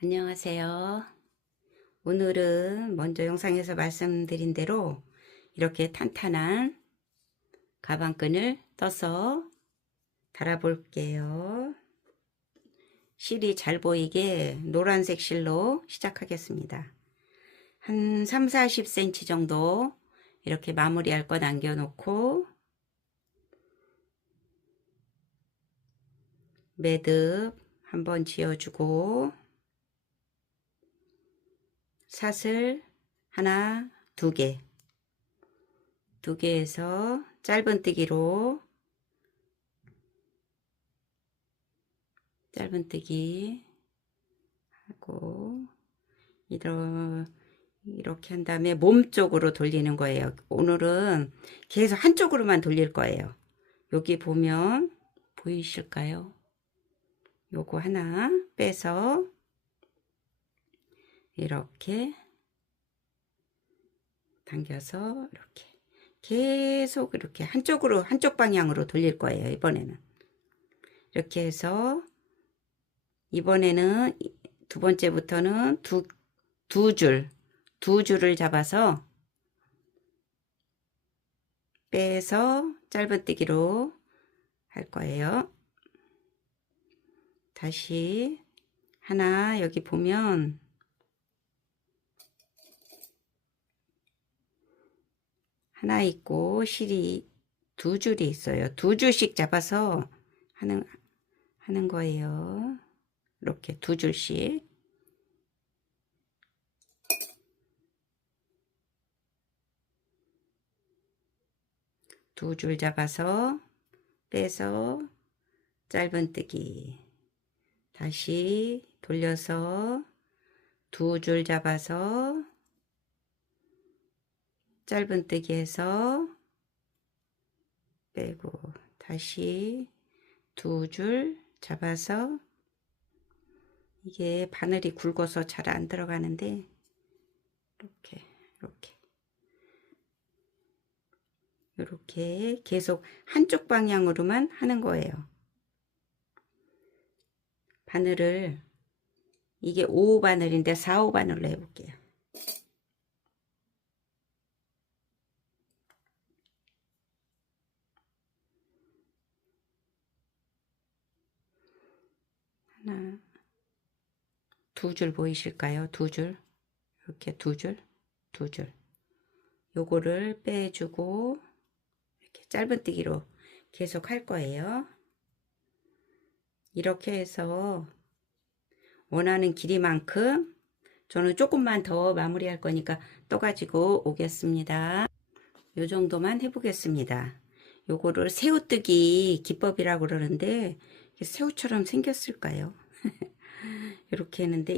안녕하세요. 오늘은 먼저 영상에서 말씀드린 대로 이렇게 탄탄한 가방끈을 떠서 달아 볼게요. 실이 잘 보이게 노란색 실로 시작하겠습니다. 한 30-40cm 정도 이렇게 마무리할 거 남겨 놓고 매듭 한번 지어주고 사슬 하나, 두 개에서 짧은뜨기로 짧은뜨기 하고 이렇게 한 다음에 몸 쪽으로 돌리는 거예요. 오늘은 계속 한쪽으로만 돌릴 거예요. 여기 보면 보이실까요? 요거 하나 빼서 이렇게 당겨서 이렇게 계속 이렇게 한쪽 방향으로 돌릴 거예요. 이번에는 이렇게 해서 이번에는 두 번째부터는 두 줄을 잡아서 빼서 짧은뜨기로 할 거예요. 다시 하나 여기 보면 하나 있고 실이 두 줄이 있어요. 두 줄씩 잡아서 하는 거예요. 이렇게 두 줄씩. 두 줄 잡아서 빼서 짧은뜨기. 다시 돌려서 두 줄 잡아서 짧은뜨기 해서 빼고 다시 두 줄 잡아서 이게 바늘이 굵어서 잘 안 들어가는데 이렇게 계속 한쪽 방향으로만 하는 거예요. 바늘을 이게 5호 바늘인데 4호 바늘로 해볼게요. 하나, 두 줄 보이실까요? 두 줄, 이렇게 두 줄. 요거를 빼주고 이렇게 짧은뜨기로 계속 할 거예요. 이렇게 해서 원하는 길이만큼 저는 조금만 더 마무리할 거니까 또 가지고 오겠습니다. 요 정도만 해보겠습니다. 요거를 새우뜨기 기법이라고 그러는데 새우처럼 생겼을까요? 이렇게 했는데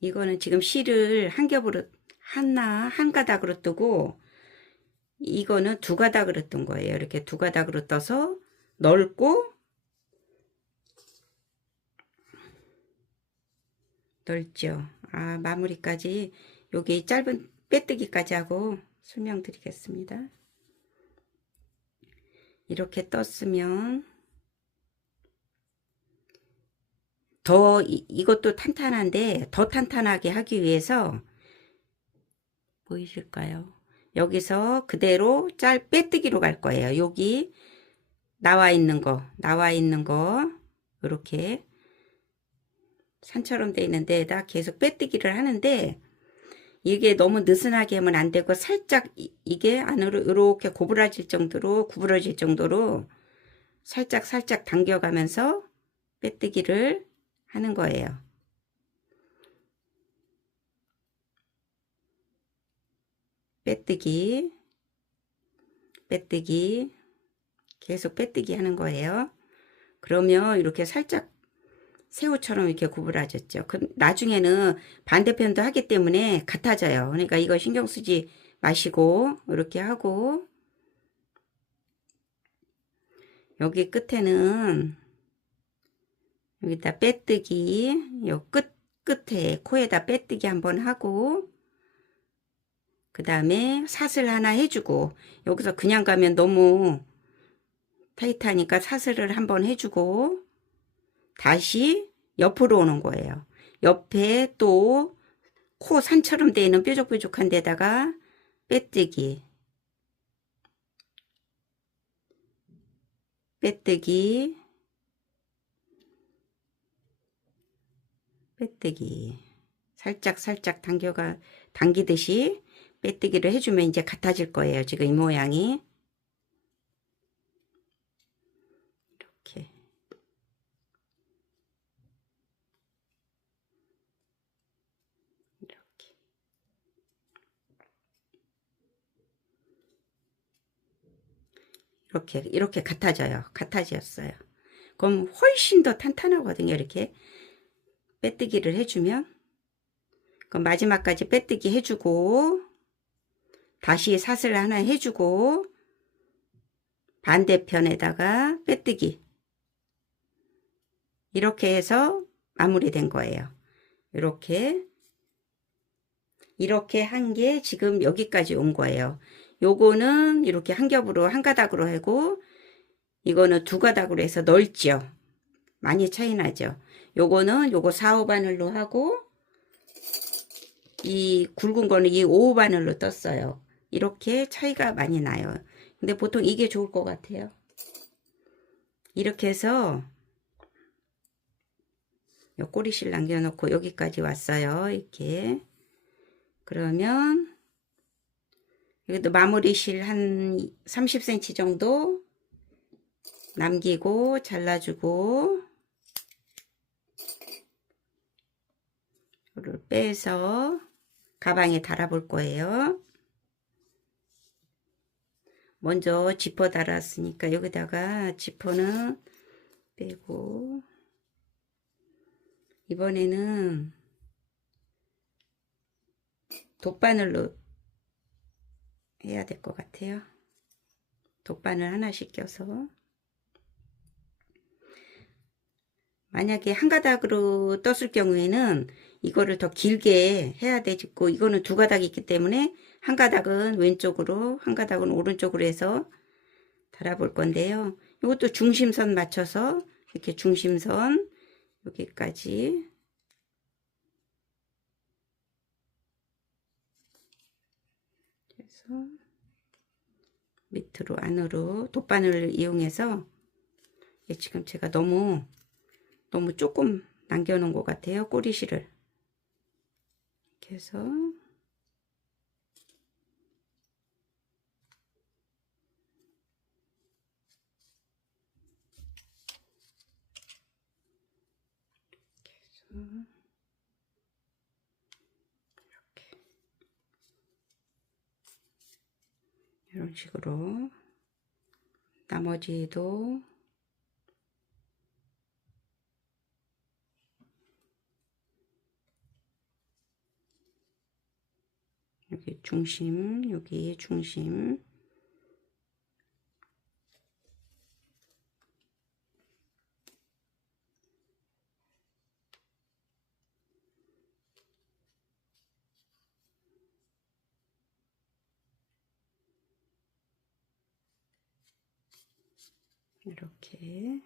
이거는 지금 실을 한 겹으로 한 가닥으로 뜨고 이거는 두 가닥으로 뜬 거예요. 이렇게 두 가닥으로 떠서 넓죠. 마무리까지 여기 짧은 빼뜨기까지 하고 설명드리겠습니다. 이렇게 떴으면 이것도 탄탄한데 더 탄탄하게 하기 위해서 보이실까요? 여기서 그대로 빼뜨기로 갈 거예요. 여기 나와 있는 거 이렇게 산처럼 돼 있는 데에다 계속 빼뜨기를 하는데 이게 너무 느슨하게 하면 안 되고 살짝 이게 안으로 이렇게 구부러질 정도로 살짝 당겨가면서 빼뜨기를 하는 거예요. 빼뜨기 계속 빼뜨기 하는 거예요. 그러면 이렇게 살짝 새우처럼 이렇게 구부러졌죠. 나중에는 반대편도 하기 때문에 같아져요. 그러니까 이거 신경 쓰지 마시고 이렇게 하고 여기 끝에는 여기다 빼뜨기 요 끝에 코에다 빼뜨기 한번 하고 그 다음에 사슬 하나 해주고 여기서 그냥 가면 너무 타이트하니까 사슬을 한번 해주고 다시 옆으로 오는 거예요. 옆에 또 코 산처럼 되어 있는 뾰족뾰족한 데다가 빼뜨기, 빼뜨기, 빼뜨기. 살짝 살짝 당기듯이 빼뜨기를 해주면 이제 같아질 거예요. 지금 이 모양이. 이렇게. 이렇게 같아져요. 같아졌어요. 그럼 훨씬 더 탄탄하거든요. 이렇게 빼뜨기를 해주면. 그럼 마지막까지 빼뜨기 해주고 다시 사슬 하나 해주고 반대편에다가 빼뜨기, 이렇게 해서 마무리된 거예요. 이렇게 한 게 지금 여기까지 온 거예요. 요거는 이렇게 한 겹으로 한 가닥으로 하고 이거는 두 가닥으로 해서 넓죠. 많이 차이 나죠. 요거는 요거 4, 5바늘로 하고 이 굵은 거는 이 5바늘로 떴어요. 이렇게 차이가 많이 나요. 근데 보통 이게 좋을 것 같아요. 이렇게 해서 요 꼬리실 남겨놓고 여기까지 왔어요. 이렇게. 그러면 여기도 마무리실 한 30cm 정도 남기고 잘라주고 이거를 빼서 가방에 달아볼 거예요. 먼저 지퍼 달았으니까 여기다가 지퍼는 빼고 이번에는 돗바늘로 해야 될 것 같아요. 돗바늘 하나씩 껴서. 만약에 한 가닥으로 떴을 경우에는 이거를 더 길게 해야 되고 이거는 두 가닥이 있기 때문에 한 가닥은 왼쪽으로 한 가닥은 오른쪽으로 해서 달아볼 건데요. 이것도 중심선 맞춰서 이렇게 중심선 여기까지 해서 밑으로 안으로 돗바늘을 이용해서 지금 제가 너무 조금 남겨놓은 것 같아요. 꼬리실을 이렇게 해서 이렇게 이런 식으로 나머지도 여기 중심, 여기 중심 이렇게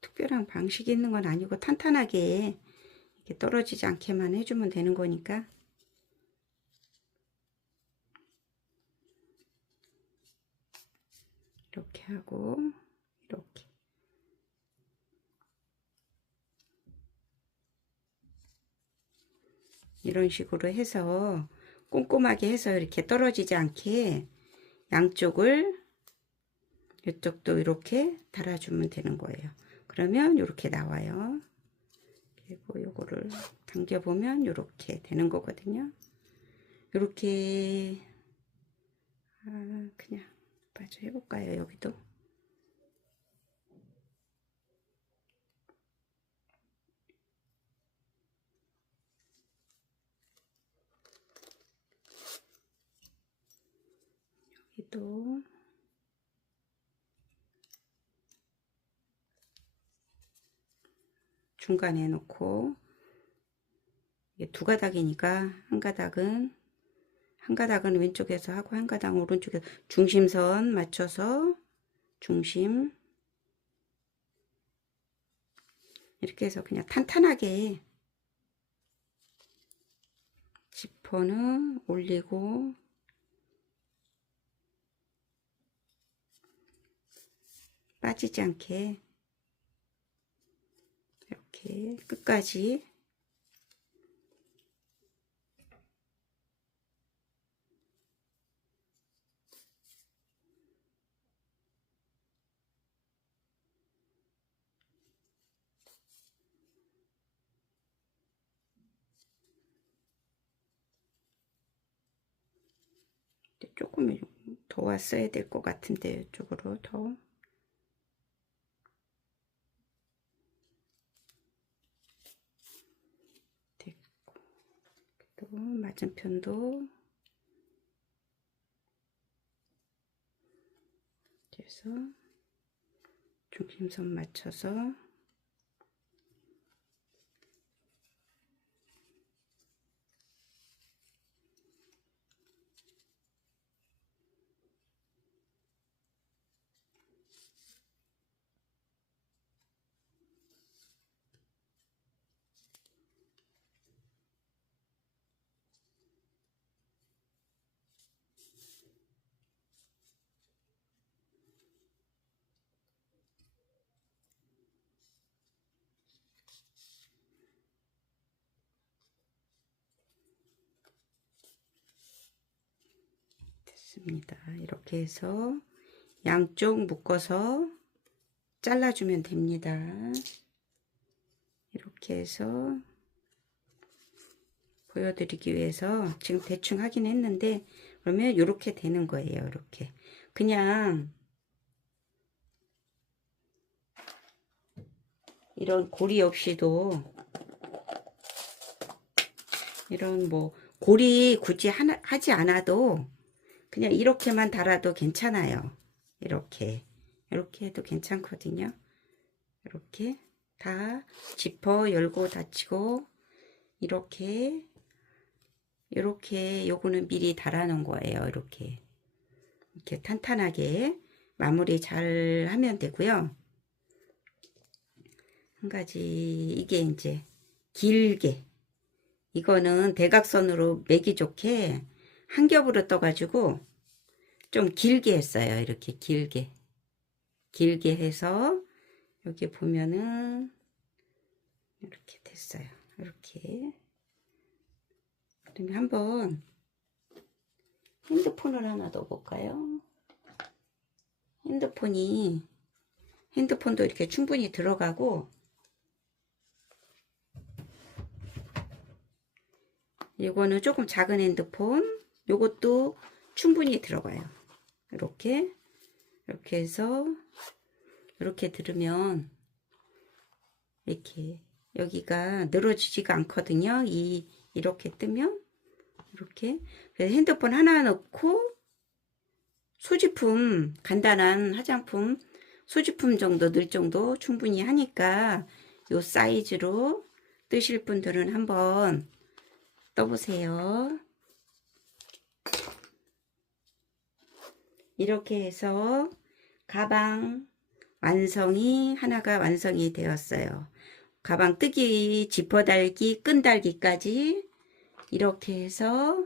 특별한 방식이 있는 건 아니고 탄탄하게 이렇게 떨어지지 않게만 해주면 되는 거니까 이렇게 하고 이렇게 이런 식으로 해서 꼼꼼하게 해서 이렇게 떨어지지 않게 양쪽을 이쪽도 이렇게 달아주면 되는 거예요. 그러면 이렇게 나와요. 그리고 요거를 당겨보면 이렇게 되는 거거든요. 이렇게 그냥 마저 해볼까요? 여기도 여기도 중간에 놓고 이게 두 가닥이니까 한 가닥은 한 가닥은 왼쪽에서 하고 한 가닥은 오른쪽에서 중심선 맞춰서 중심 이렇게 해서 그냥 탄탄하게 지퍼는 올리고 빠지지 않게 이렇게 끝까지 조금 더 왔어야 될 것 같은데 이쪽으로 더 됐고 또 맞은편도 그래서 중심선 맞춰서 됐습니다. 이렇게 해서 양쪽 묶어서 잘라주면 됩니다. 이렇게 해서 보여드리기 위해서 지금 대충 하긴 했는데 그러면 이렇게 되는 거예요. 이렇게 그냥 이런 고리 없이도 이런 뭐 고리 굳이 하지 않아도 그냥 이렇게만 달아도 괜찮아요. 이렇게 해도 괜찮거든요. 이렇게 다 지퍼 열고 닫히고 이렇게 요거는 미리 달아 놓은 거예요. 이렇게 탄탄하게 마무리 잘 하면 되고요. 한 가지 이게 이제 길게 이거는 대각선으로 매기 좋게 한 겹으로 떠가지고 좀 길게 했어요. 이렇게 길게 해서 여기 보면은 이렇게 됐어요. 이렇게 그러면 한번 핸드폰을 하나 넣어볼까요? 핸드폰도 이렇게 충분히 들어가고 이거는 조금 작은 핸드폰 요것도 충분히 들어가요. 이렇게 해서 이렇게 들으면 이렇게 여기가 늘어지지가 않거든요. 이렇게 뜨면 이렇게 그래서 핸드폰 하나 넣고 소지품 간단한 화장품 소지품 정도 넣을 정도 충분히 하니까 요 사이즈로 뜨실 분들은 한번 떠보세요. 이렇게 해서 가방 하나가 완성이 되었어요. 가방 뜨기, 지퍼 달기, 끈 달기까지 이렇게 해서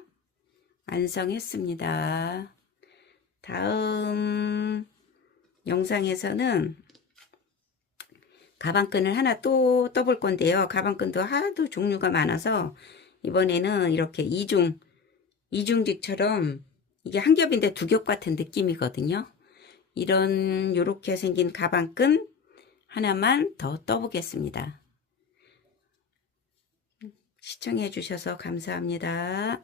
완성했습니다. 다음 영상에서는 가방끈을 하나 또 떠볼 건데요. 가방끈도 하도 종류가 많아서 이번에는 이렇게 이중직처럼 이게 한 겹인데 두 겹 같은 느낌이거든요. 요렇게 생긴 가방끈 하나만 더 떠보겠습니다. 시청해 주셔서 감사합니다.